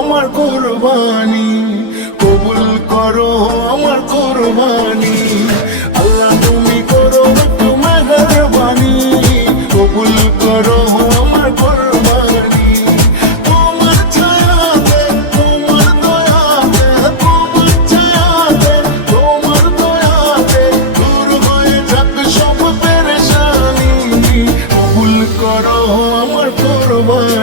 আমার কুরবানি, কবুল করো আমার কুরবানি। আল্লাহ তুমি করো একটু মেহেরবানি, কবুল করো আমার কুরবানি। তোমার ছায়াতে, তোমার দয়াতে, তোমার ছায়াতে, তোমার দয়াতে দূর হয়ে যাক সব পেরেশানি, কবুল করো আমার কুরবানি।